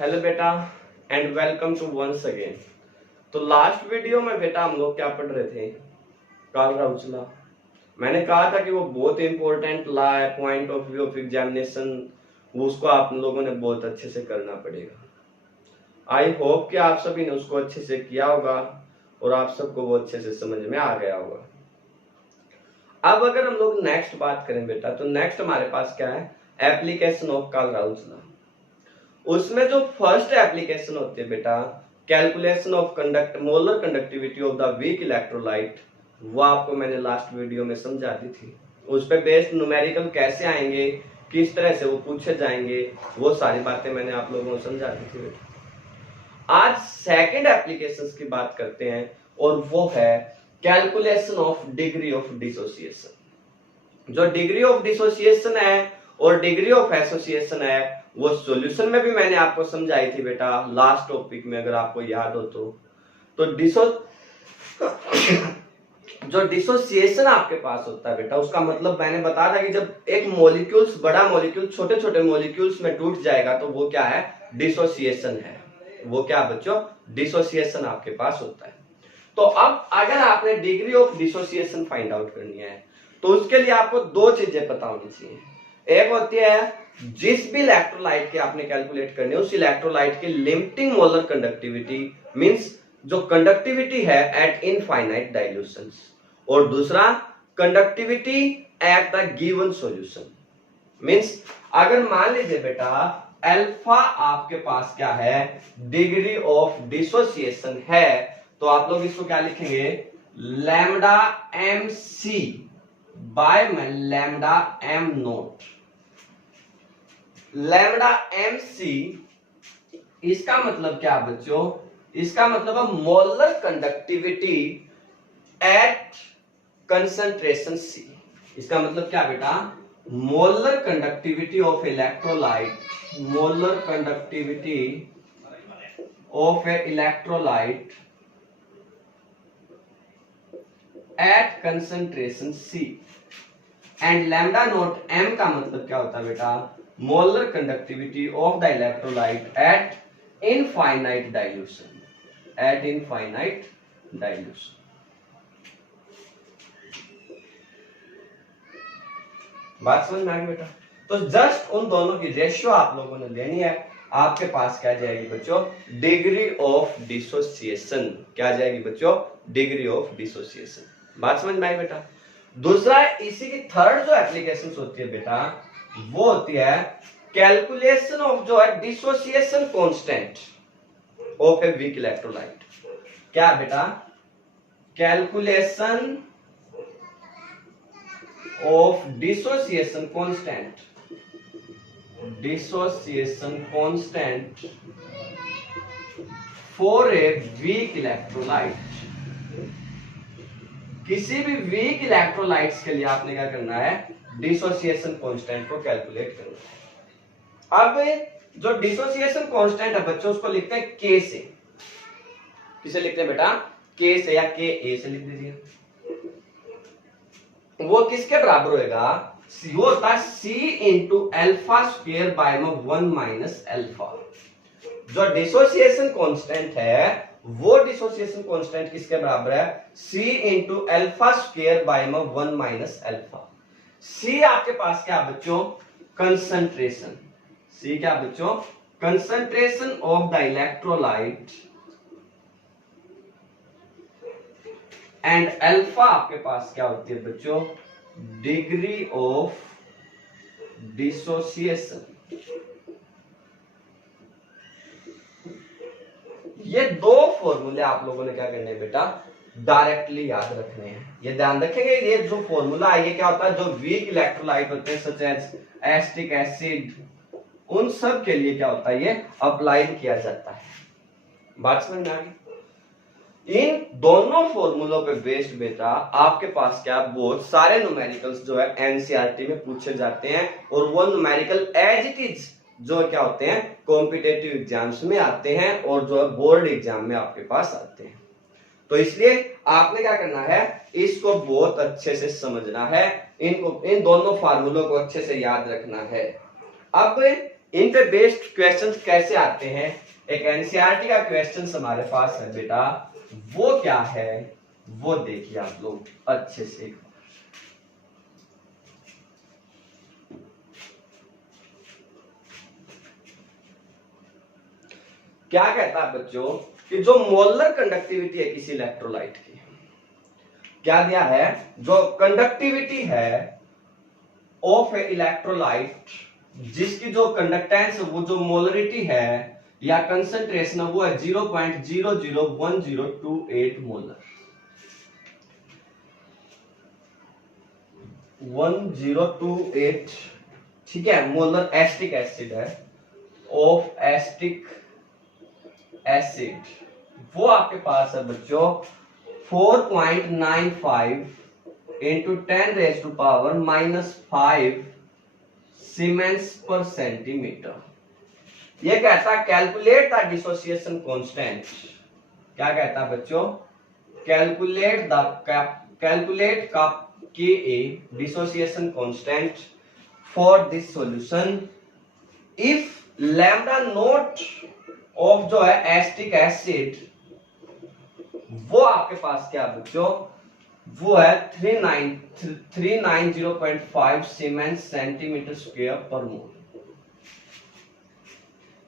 Hello बेटा and welcome to once again. तो last video में बेटा हम लोग क्या पढ़ रहे थे? काल राउच लॉ। मैंने कहा था कि वो बहुत इंपॉर्टेंट लॉ है, point of view of examination, वो उसको आप लोगों ने बहुत अच्छे से करना पड़ेगा। आई होप कि आप सभी ने उसको अच्छे से किया होगा और आप सबको वो अच्छे से समझ में आ गया होगा। अब अगर हम लोग नेक्स्ट बात करें बेटा, तो नेक्स्ट हमारे पास क्या है? एप्लीकेशन ऑफ काल राउच लॉ। उसमें जो फर्स्ट एप्लीकेशन होती है बेटा, calculation of molar conductivity of the weak electrolyte, वो आपको मैंने लास्ट वीडियो में समझा दी थी। उस पे बेस्ड न्यूमेरिकल कैसे आएंगे, किस तरह से वो पूछे जाएंगे, वो सारी बातें मैंने आप लोगों को समझा दी थी बेटा। आज सेकंड एप्लीकेशंस की बात करते हैं और वो है calculation of degree of dissociation. जो डिग्री ऑफ डिसोसिएशन है और डिग्री ऑफ एसोसिएशन है, वो सॉल्यूशन में भी मैंने आपको समझाई थी बेटा लास्ट टॉपिक में, अगर आपको याद हो तो जो डिसोसिएशन आपके पास होता है बेटा, उसका मतलब मैंने बताया था कि जब एक मॉलिक्यूल्स, बड़ा मॉलिक्यूल छोटे छोटे मॉलिक्यूल्स में टूट जाएगा तो वो क्या है? डिसोसिएशन है। वो क्या बच्चों? डिसोसिएशन आपके पास होता है। तो अब अगर आपने degree of dissociation find out करनी है तो उसके लिए आपको दो चीजें पता होनी चाहिए। एक होती है जिस भी इलेक्ट्रोलाइट के आपने कैलकुलेट करनी है उस इलेक्ट्रोलाइट की लिमिटिंग मोलर कंडक्टिविटी, मींस जो कंडक्टिविटी है एट इनफाइनाइट डाइल्यूशंस, और दूसरा conductivity at the given solution. Means अगर मान लीजिए बेटा अल्फा आपके पास क्या है? डिग्री ऑफ डिसोसिएशन है, तो आप लोग इसको क्या लिखेंगे? Lambda M C by lambda M naught. Lambda M C, इसका मतलब क्या बच्चों? इसका मतलब है molar conductivity at concentration C. इसका मतलब क्या बेटा? Molar conductivity of electrolyte, molar conductivity of a electrolyte at concentration C. And lambda naught M का मतलब क्या होता है बेटा? Molar conductivity of the electrolyte at infinite dilution, at infinite dilution. बात समझ में आ गई बेटा? तो जस्ट उन दोनों की रेशियो आप लोगों ने लेनी है। आपके पास क्या जाएगी बच्चों? Degree of dissociation. क्या जाएगी बच्चों? Degree of dissociation. बात समझ में आई बेटा? दूसरा, इसी की थर्ड जो एप्लीकेशन होती है बेटा, वो होती है कैलकुलेशन ऑफ जो है dissociation constant of a weak electrolyte. क्या बेटा? Calculation of dissociation constant, dissociation constant for a weak electrolyte. किसी भी वीक इलेक्ट्रोलाइट्स के लिए आपने क्या करना है? डिसोसिएशन कांस्टेंट को कैलकुलेट करना है। अब जो डिसोसिएशन कांस्टेंट है बच्चों, उसको लिखते हैं के से। किसे लिखते हैं बेटा? के से या के ए से लिख दीजिए। वो किसके बराबर होगा? वो होता है सी इंटू एल्फा स्क्वायर बाय में 1 माइनस एल्फा। जो डिसोसिएशन कांस्टेंट है वो डिसोसिएशन कांस्टेंट किसके बराबर है? सी इंटू एल्फा स्क्वायर बाय में 1 माइनस एल्फा। सी आपके पास क्या बच्चों? कंसंट्रेशन। सी क्या बच्चों? Concentration of the electrolyte, and alpha आपके पास क्या होती है बच्चों? Degree of dissociation. ये दो फॉर्मूले आप लोगों ने क्या करने हैं बेटा? डायरेक्टली याद रखने हैं। ये ध्यान रखेंगे, ये जो फॉर्मूला है ये क्या होता है? जो वीक इलेक्ट्रोलाइट होते हैं सच एज एसिटिक एसिड, उन सब के लिए क्या होता है? ये अप्लाइड किया जाता है। बात समझ में आ गई? इन दोनों फॉर्मूलों पे बेस्ड बेटा आपके पास क्या बहुत सारे न्यूमेरिकल्स जो है एनसीईआरटी में पूछे जाते हैं, और वो न्यूमेरिकल एज इट इज जो क्या होते हैं कॉम्पिटिटिव एग्जाम्स में आते हैं और जो बोर्ड एग्जाम में आपके पास आते हैं। तो इसलिए आपने क्या करना है? इसको बहुत अच्छे से समझना है, इन दोनों फार्मूलों को अच्छे से याद रखना है। अब इन पे बेस्ड क्वेश्चंस कैसे आते हैं, एक एनसीईआरटी का क्वेश्चन हमारे पास है बेटा, वो क्या है वो देखिए आप लोग अच्छे से। क्या कहता है बच्चों कि जो मोलर कंडक्टिविटी है किसी इलेक्ट्रोलाइट की, क्या दिया है, जो कंडक्टिविटी है ऑफ ए इलेक्ट्रोलाइट, जिसकी जो कंडक्टेंस वो जो मोलरिटी है या कंसंट्रेशन वो है 0.001028 मोलर, 1028, ठीक है, मोलर एस्टिक एसिड है, ऑफ एस्टिक एसिड, वो आपके पास है बच्चों 4.95 into 10 raised to power -5 siemens पर सेंटीमीटर। ये कहता है कैलकुलेट द डिसोसिएशन कांस्टेंट, क्या कहता है बच्चों, कैलकुलेट का Ka dissociation constant for this solution if lambda naught of जो है एस्टिक एसिड, वो आपके पास क्या बच्चों, वो है 390.5 सीमेंस सेंटीमीटर स्क्वायर पर मोल।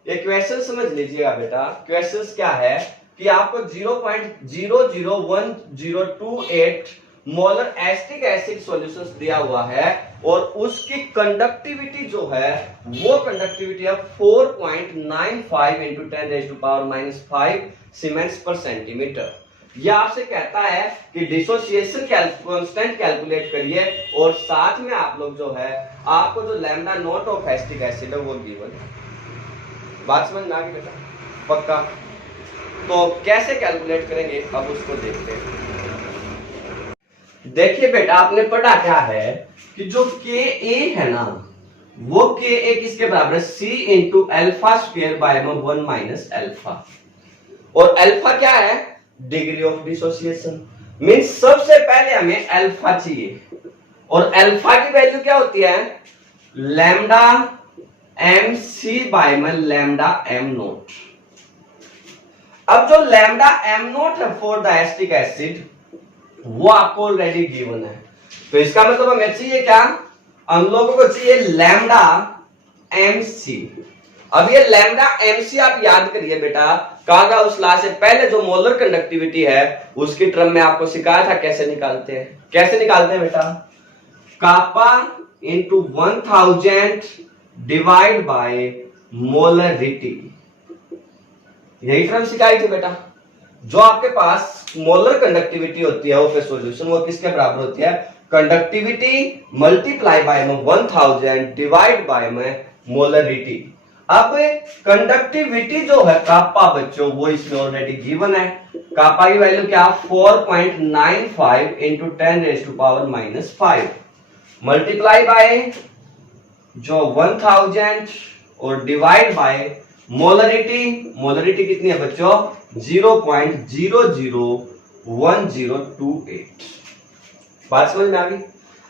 ये क्वेश्चन समझ लीजिएगा बेटा, क्वेश्चन क्या है कि आपको 0.001028 मोलर एस्टिक एसिड सॉल्यूशंस दिया हुआ है और उसकी कंडक्टिविटी जो है वो कंडक्टिविटी है 4.95 into 10 raised to power -5 siemens पर सेंटीमीटर। यह आपसे कहता है कि डिसोसिएशन कांस्टेंट कैलकुलेट करिए और साथ में आप लोग जो है आपको जो lambda naught of acetic acid है वो गिवन है। बात समझ में आ गई बेटा, पक्का? तो कैसे कैलकुलेट करेंगे अब उसको देखते हैं। देखिए बेटा, आपने पढ़ा क्या है कि जो Ka है ना, वो Ka किसके बराबर है, C into alpha square by 1 minus alpha, और एल्फा क्या है, डिग्री ऑफ डिसोसिएशन। मींस सबसे पहले हमें अल्फा चाहिए, और अल्फा की वैल्यू क्या होती है, लैम्डा एम सी बाय में लैम्डा एम नोट। अब जो लैम्डा एम नोट है फॉर द एस्टिक एसिड वो आपको ऑलरेडी गिवन है, तो इसका मतलब हमें चाहिए क्या, हम लोगों को चाहिए लैम्डा एम सी। अब ये लैम्डा एमसी आप याद करिए बेटा, कागा उस ला से पहले जो मोलर कंडक्टिविटी है उसकी टर्म में आपको सिखाया था कैसे निकालते हैं। कैसे निकालते हैं बेटा, kappa into 1000 divide by molarity, यही टर्म सिखाई थी बेटा। जो आपके पास मोलर कंडक्टिविटी होती है ऑफ ए सॉल्यूशन वो किसके बराबर होती है, conductivity multiply by 1000 divide by में मोलरिटी। अब कंडक्टिविटी जो है कापा बच्चों वो इसमें ऑलरेडी गिवन है, कापा की वैल्यू क्या, 4.95 into 10 raise to power -5 multiply by जो 1000 और डिवाइड बाय मोलरिटी। मोलरिटी कितनी है बच्चों, 0.001028। बात समझ में आ गई।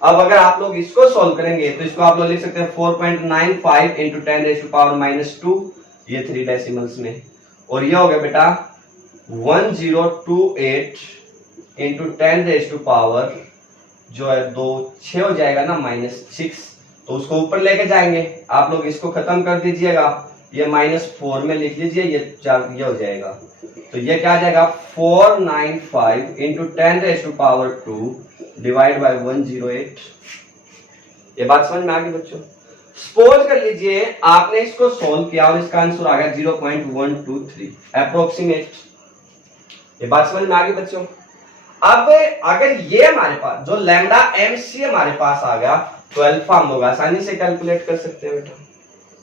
अब अगर आप लोग इसको सॉल्व करेंगे तो इसको आप लोग लिख सकते हैं 4.95 इंटू 10 रेज़ टू पावर -2, ये 3 डेसिमल्स में, और ये हो गया बेटा 1028 इंटू 10 रेज़ टू पावर जो है 2 6 हो जाएगा ना -6, तो उसको ऊपर लेके जाएंगे। आप लोग इसको खत्म कर दीजिएगा, ये -4 में लिख लीजिए, ये हो जाएगा, तो ये क्या आ जाएगा 495 into 10 raise to power 2 divide by 108। ये बात समझ में आ गई बच्चों। सपोज कर लीजिए आपने इसको सॉल्व किया और इसका आंसर आ गया 0.123 अप्रोक्सीमेट। ये बात समझ में आ गई बच्चों। अब अगर ये हमारे पास जो लैम्डा एमसी हमारे पास आ गया तो अल्फा हम लोग आसानी से कैलकुलेट कर सकते हैं बेटा।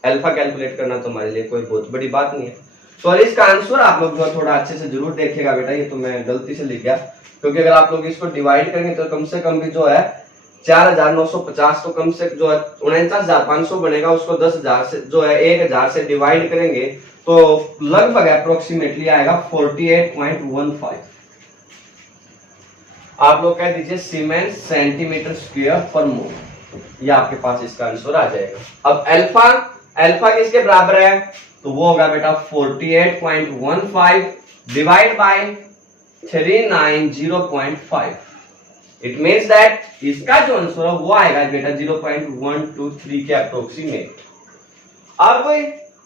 अल्फा कैलकुलेट करना तो हमारे लिए कोई बहुत बड़ी बात नहीं है। तो इसका आंसर आप लोग जो थोड़ा अच्छे से जरूर देखिएगा बेटा, ये तो मैं गलती से लिख गया, क्योंकि अगर आप लोग इसको डिवाइड करेंगे तो कम से कम भी जो है 4950 तो कम से जो है 49,500 बनेगा, उसको 10,000 से जो है 1000 से डिवाइड करेंगे तो लगभग अप्रोक्सीमेटली आएगा 48.15। आप लोग कह दीजिए सीमेंस सेंटीमीटर स्क्वायर पर मोल, ये आपके पास इसका आंसर आ जाएगा। अब अल्फा अल्फा किसके बराबर है, तो वो होगा बेटा 48.15 divide by 390.5। It means that इसका जो आंसर है वो आएगा बेटा 0.123 के अप्रोक्सीमेट। अब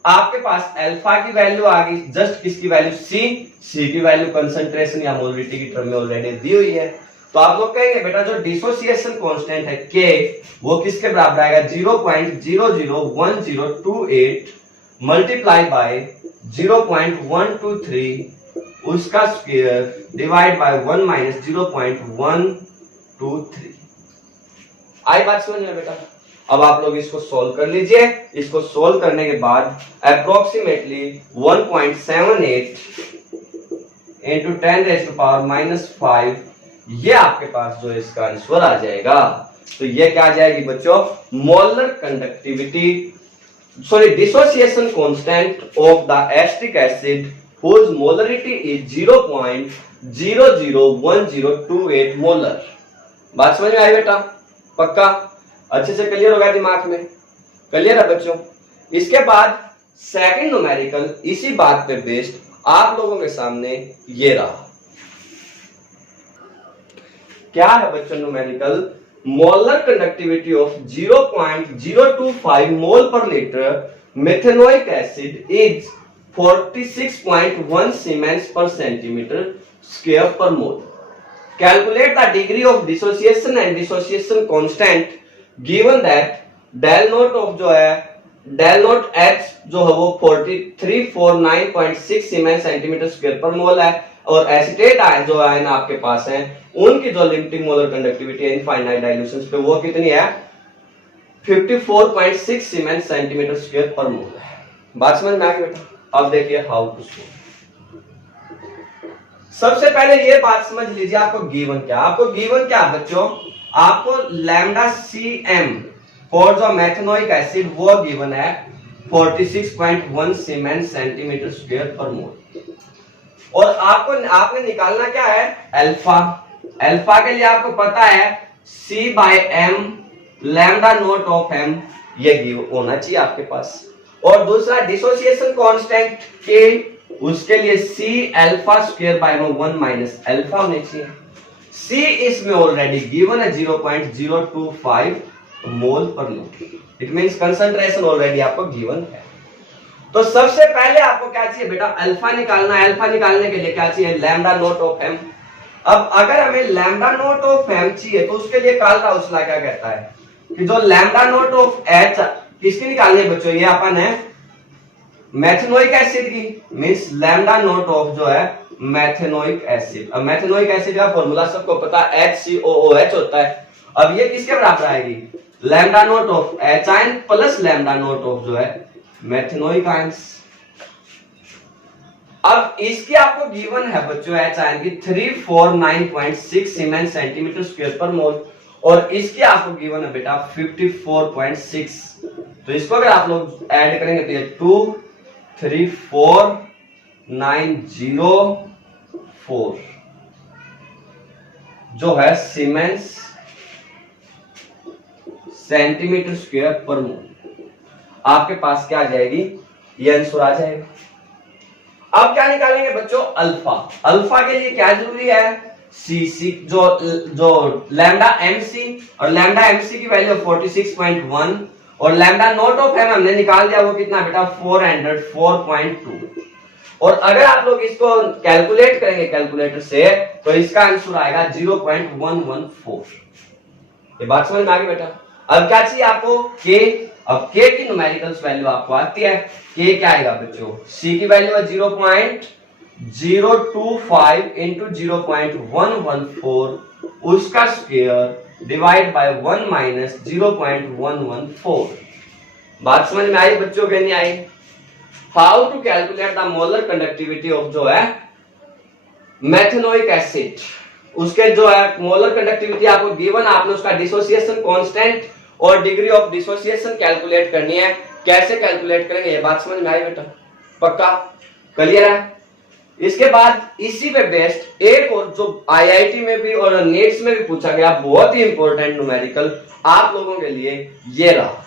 आपके पास अल्फा की वैल्यू आ गई, जस्ट किसकी वैल्यू, सी की वैल्यू कंसंट्रेशन या मोलरिटी की टर्म में ऑलरेडी दी हुई है। तो आप लोग कहेंगे बेटा जो डिसोसिएशन कांस्टेंट है के वो किसके बराबर आएगा 0.001028 मल्टीप्लाई बाय 0.123 उसका स्क्वायर डिवाइड बाय 1 माइनस 0.123। आई बात समझ में बेटा। अब आप लोग इसको सोल्व कर लीजिए। इसको सोल्व करने के बाद अप्रोक्सीमेटली 1.78 इंटू 10⁻⁵ ये आपके पास जो इसका आंसर आ जाएगा। तो ये क्या आ जाएगी बच्चों, molar conductivity sorry dissociation constant of the acetic acid whose molarity is 0.001028 molar. बात समझ में आई बेटा, पक्का अच्छे से क्लियर हो गया, दिमाग में क्लियर है बच्चों। इसके बाद सेकंड न्यूमेरिकल इसी बात पे बेस्ड आप लोगों के सामने ये रहा। क्या है बच्चों numerical, molar conductivity of 0.025 mole per litre methanoic acid is 46.1 siemens पर centimetre square per mole. Calculate the degree of dissociation and dissociation constant given that del naught of जो है डेल नोट एच जो है वो 4349.6 siemens centimetre square per मोल है, और acetate ion जो ion आपके पास है उनकी जो लिमिटिंग मोलर कंडक्टिविटी है इनफाइनाइट डाइल्यूशंस पे वो कितनी है 54.6 सीमेंस सेंटीमीटर स्क्वायर पर मोल है। बात समझ में आ गई बेटा। अब देखिए हाउ टू सोल्व। सबसे पहले ये बात समझ लीजिए, आपको गिवन क्या बच्चों, आपको लैम्डा CM फॉर जो मेथेनोइक एसिड वो गिवन है 46.1 सीमेंस सेंटीमीटर स्क्वायर पर मोल, और आपने निकालना क्या है अल्फा। अल्फा के लिए आपको पता है C/m lambda note of m ये गिवन होना चाहिए आपके पास, और दूसरा डिसोसिएशन कांस्टेंट के उसके लिए C alpha square by 1 minus alpha होने चाहिए। C इसमें ऑलरेडी गिवन है 0.025 mole per litre, it means concentration already आपको गिवन है। तो सबसे पहले आपको क्या चाहिए बेटा अल्फा निकालना है। अल्फा निकालने के लिए क्या चाहिए लैम्डा नोट ऑफ m। अब अगर हमें लैम्डा नोट ऑफ m चाहिए तो उसके लिए काल-राउसला क्या कहता है कि जो लैम्डा नोट ऑफ h किसकी निकालनी है बच्चों, ये अपन है मेथेनोइक एसिड की, मींस लैम्डा नोट ऑफ जो है मेथेनोइक एसिड। अब मेथेनोइक एसिड का फॉर्मूला सबको पता है HCOOH होता है। अब ये किसके बराबर आएगी lambda note of H ion plus lambda note of जो है मेथेनोइक आयंस। अब इसकी आपको गिवन है बच्चों H आयन की 349.6 सीमेंस सेंटीमीटर स्क्वायर पर मोल, और इसकी आपको गिवन है बेटा 54.6। तो इसको अगर आप लोग ऐड करेंगे तो ये 234,904 जो है सीमेंस सेंटीमीटर स्क्वायर पर मोल आपके पास क्या आ जाएगी, ये आंसर आ जाएगा। अब क्या निकालेंगे बच्चों अल्फा। अल्फा के लिए क्या जरूरी है सी जो लैम्डा MC, और लैम्डा MC की वैल्यू 46.1, और लैम्डा नोट ऑफ m हमने निकाल दिया वो कितना बेटा 404.2। और अगर आप लोग इसको कैलकुलेट करेंगे कैलकुलेटर से तो इसका आंसर आएगा 0.114। ये बात समझ में आ गई बेटा। अब क्या चाहिए आपको के। अब के की न्यूमेरिकल्स वैल्यू आपको आती है, के क्या आएगा बच्चों, सी की वैल्यू है 0.025 इंटू 0.114 उसका स्क्वायर डिवाइड बाय 1 माइनस 0.114। बात समझ में आई बच्चों के नहीं आई। How to calculate the molar conductivity of जो है मेथेनोइक एसिड, उसके जो है मोलर कंडक्टिविटी आपको गिवन, आपने उसका डिसोसिएशन कांस्टेंट और डिग्री ऑफ डिसोसिएशन कैलकुलेट करनी है। कैसे कैलकुलेट करेंगे ये बात समझ में आई बेटा, पक्का क्लियर है। इसके बाद इसी पे बेस्ड एक और जो आईआईटी में भी और नीट्स में भी पूछा गया बहुत ही इंपॉर्टेंट न्यूमेरिकल आप लोगों के लिए ये रहा।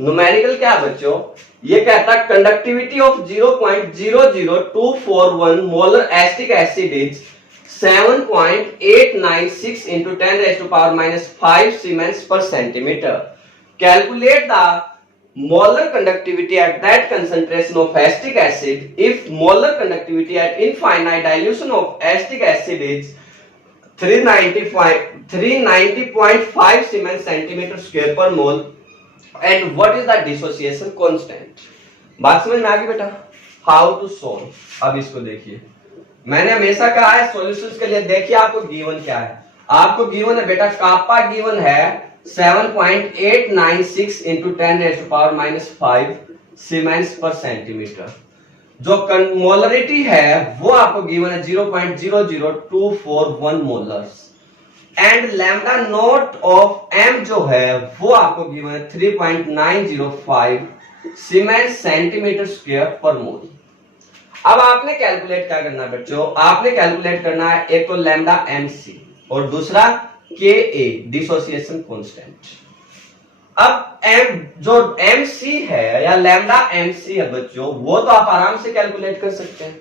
न्यूमेरिकल क्या है बच्चों, ये कहता है conductivity of 0.00241 molar acetic acid is 7.896 into 10 raised to power minus 5 Siemens per centimeter. Calculate the molar conductivity at that concentration of acetic acid if molar conductivity at infinite dilution of acetic acid is 390.5 Siemens centimeter square per mole, and what is the dissociation constant. बात समझ में आ गई बेटा? How to solve. अब इसको देखिए, मैंने हमेशा कहा है सॉल्यूशंस के लिए देखिए आपको गिवन क्या है। आपको गिवन है बेटा कापा गिवन है 7.896 into 10 raised to power minus 5 siemens पर सेंटीमीटर। जो मोलरिटी है वो आपको गिवन है 0.00241 molars, and lambda naught of M जो है वो आपको गिवन है 3.905 सीमेंस सेंटीमीटर स्क्वायर पर मोल। अब आपने कैलकुलेट क्या करना है बच्चों, आपने कैलकुलेट करना है एक तो लैम्डा एमसी और दूसरा के ए डिसोसिएशन कांस्टेंट। अब एम जो एमसी है या लैम्डा एमसी है बच्चों, वो तो आप आराम से कैलकुलेट कर सकते हैं।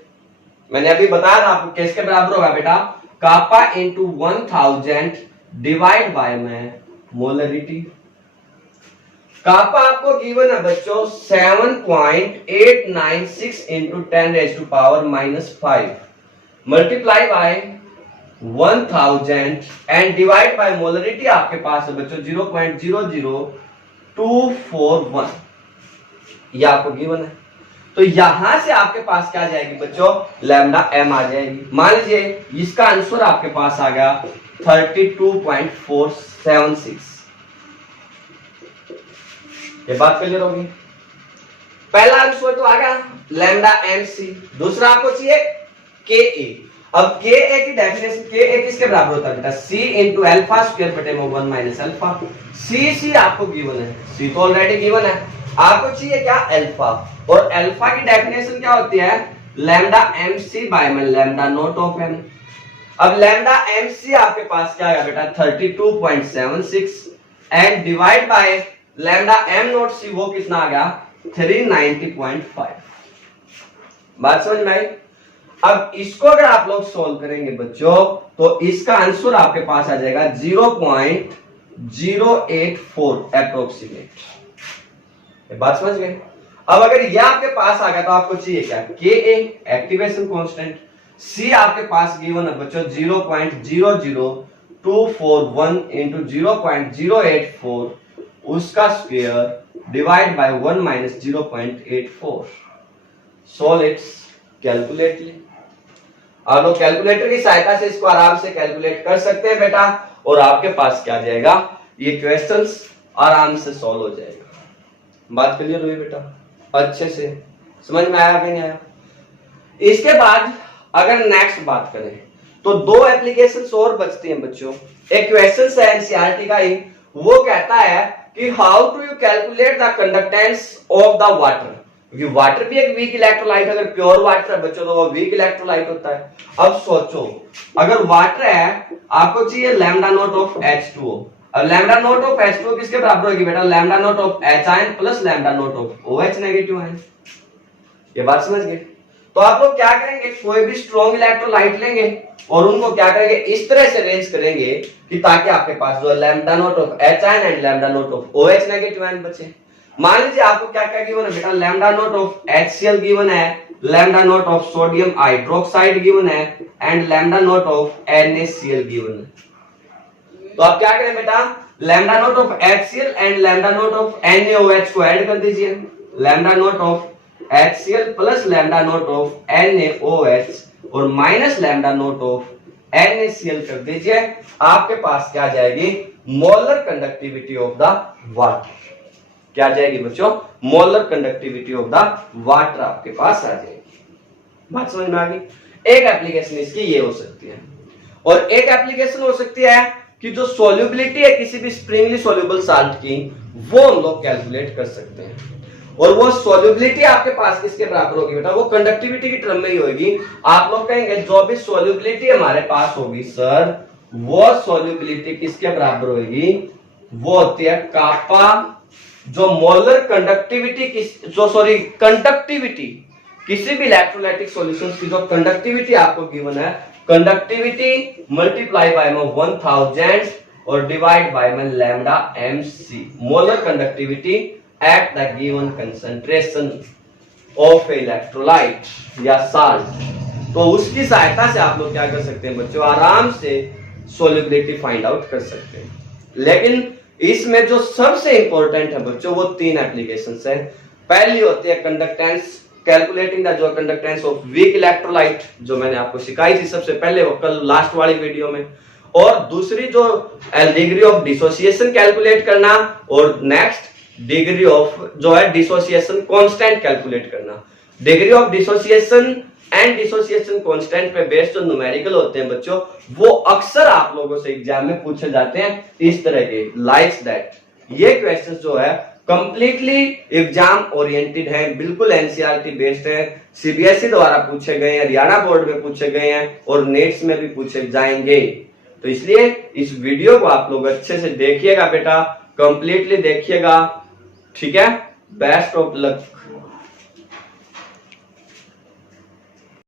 मैंने अभी बताया था आपको किसके बराबर होगा बेटा, कापा इंटू 1000 डिवाइड बाय में मोलरिटी। कापा आपको गिवन है बच्चों 7.896 into 10 raised to power minus 5 multiply bye 1000 and divide bye molarity आपके पास है बच्चों 0.00241, ये आपको गिवन है। तो यहां से आपके पास क्या आ जाएगी बच्चों, लैम्डा एम आ जाएगी। मान लीजिए इसका आंसर आपके पास आ गया 32.476। ये बात क्लियर होगी। पहला आंसर तो आ गया लैम्डा एमसी, दूसरा आपको चाहिए के ए। अब के ए की डेफिनेशन, के ए किसके बराबर होता है बेटा, सी इंटू अल्फा स्क्वायर बटे में 1 माइनस अल्फा। सी आपको गिवन है, सी तो ऑलरेडी गिवन है, आपको चाहिए क्या अल्फा, और अल्फा की डेफिनेशन क्या होती है, लैम्डा एमसी बाय में लैम्डा नॉट ऑफ एम। अब लैम्डा एमसी आपके पास क्या आएगा बेटा 32.76 and divide by lambda M naught C, वो कितना आ गया 390.5। बात समझ में आई। अब इसको अगर आप लोग सोल्व करेंगे बच्चों तो इसका आंसर आपके पास आ जाएगा 0.084 अप्रोक्सीमेट। बात समझ गए। अब अगर ये आपके पास आ गया तो आपको चाहिए क्या, के ए एक्टिवेशन कांस्टेंट, सी आपके पास गिवन है बच्चों 0.00241 into 0.084 उसका square divide by 1 minus 0.84। Solve its calculately. आप लोग कैलकुलेटर की सहायता से इसको आराम से कैलकुलेट कर सकते हैं बेटा, और आपके पास क्या जाएगा, ये क्वेश्चंस आराम से सॉल्व हो जाएगा। बात क्लियर हुई बेटा, अच्छे से समझ में आया कि नहीं आया। इसके बाद अगर नेक्स्ट बात करें तो दो एप्लीकेशंस और बचती हैं बच्चों। एक क्वेश्चन है एनसीईआरटी का ही, वो कहता है कि how to you calculate the conductance of the water. क्योंकि वाटर भी एक वीक इलेक्ट्रोलाइट, अगर प्योर वाटर है बच्चों तो वो वीक इलेक्ट्रोलाइट होता है। अब सोचो अगर वाटर है आपको चाहिए लैम्डा नॉट ऑफ H2O। अब लैम्डा नॉट ऑफ H2O किसके बराबर होगी बेटा, lambda naught of H ion plus lambda naught of OH negative ion. ये बात समझ गए। तो आप लोग क्या करेंगे, कोई भी स्ट्रॉन्ग इलेक्ट्रोलाइट लेंगे और उनको क्या करेंगे, इस तरह से अरेंज करेंगे कि ताकि आपके पास जो lambda naught of H ion and lambda naught of OH negative ion बचे। मान लीजिए आपको क्या क्या गिवन है बेटा, lambda naught of HCl given है, lambda naught of sodium hydroxide given है and lambda naught of NaCl given है। तो आप क्या करें बेटा, lambda naught of HCl and lambda naught of NaOH को ऐड कर दीजिए। Lambda naught of HCl plus lambda naught of NaOH और minus lambda naught of NaCl कर दीजिए। आपके पास क्या जाएगी, molar conductivity of the water. क्या जाएगी बच्चों, molar conductivity of the water आपके पास आ जाएगी। बात समझ में आ गई। एक एप्लीकेशन इसकी ये हो सकती है, और एक एप्लीकेशन हो सकती है कि जो सॉल्युबिलिटी है किसी भी स्प्रिंगली सॉल्युबल साल्ट की, वो हम लोग कैलकुलेट कर सकते हैं। और वो सॉल्युबिलिटी आपके पास किसके बराबर होगी बेटा, वो कंडक्टिविटी की टर्म में ही होगी। आप लोग कहेंगे जो भी सॉल्युबिलिटी हमारे पास होगी सर, वो सॉल्युबिलिटी किसके बराबर होगी, वो होती है कापा जो मोलर कंडक्टिविटी कंडक्टिविटी किसी भी इलेक्ट्रोलाइटिक सॉल्यूशंस की जो कंडक्टिविटी आपको गिवन है, कंडक्टिविटी मल्टीप्लाई बाय में 1000 और डिवाइड बाय में lambda mc, molar conductivity at the given concentration of electrolyte या साल्ट। तो उसकी सहायता से आप लोग क्या कर सकते हैं बच्चों, आराम से सोल्युबिलिटी फाइंड आउट कर सकते हैं। लेकिन इसमें जो सबसे इंपॉर्टेंट है बच्चों वो 3 एप्लीकेशंस हैं। पहली होती है कंडक्टेंस, कैलकुलेटिंग द जो कंडक्टेंस ऑफ वीक इलेक्ट्रोलाइट, जो मैंने आपको सिखाई थी सबसे पहले वो कल लास्ट वाली वीडियो में। और दूसरी जो डिग्री ऑफ डिसोसिएशन कैलकुलेट करना, और नेक्स्ट डिग्री ऑफ जो है डिसोसिएशन कांस्टेंट कैलकुलेट करना। Degree of dissociation and dissociation constant पे बेस्ड जो न्यूमेरिकल होते हैं बच्चों, वो अक्सर आप लोगों से एग्जाम में पूछे जाते हैं इस तरह के, लाइक दैट। ये क्वेश्चंस जो है कंप्लीटली एग्जाम ओरिएंटेड है, बिल्कुल एनसीईआरटी बेस्ड है, सीबीएसई द्वारा पूछे गए हैं, हरियाणा बोर्ड में पूछे गए हैं और नेट्स में भी पूछे जाएंगे। तो इसलिए इस वीडियो को आप लोग अच्छे से देखिएगा बेटा, कंप्लीटली देखिएगा, ठीक है। Best of luck.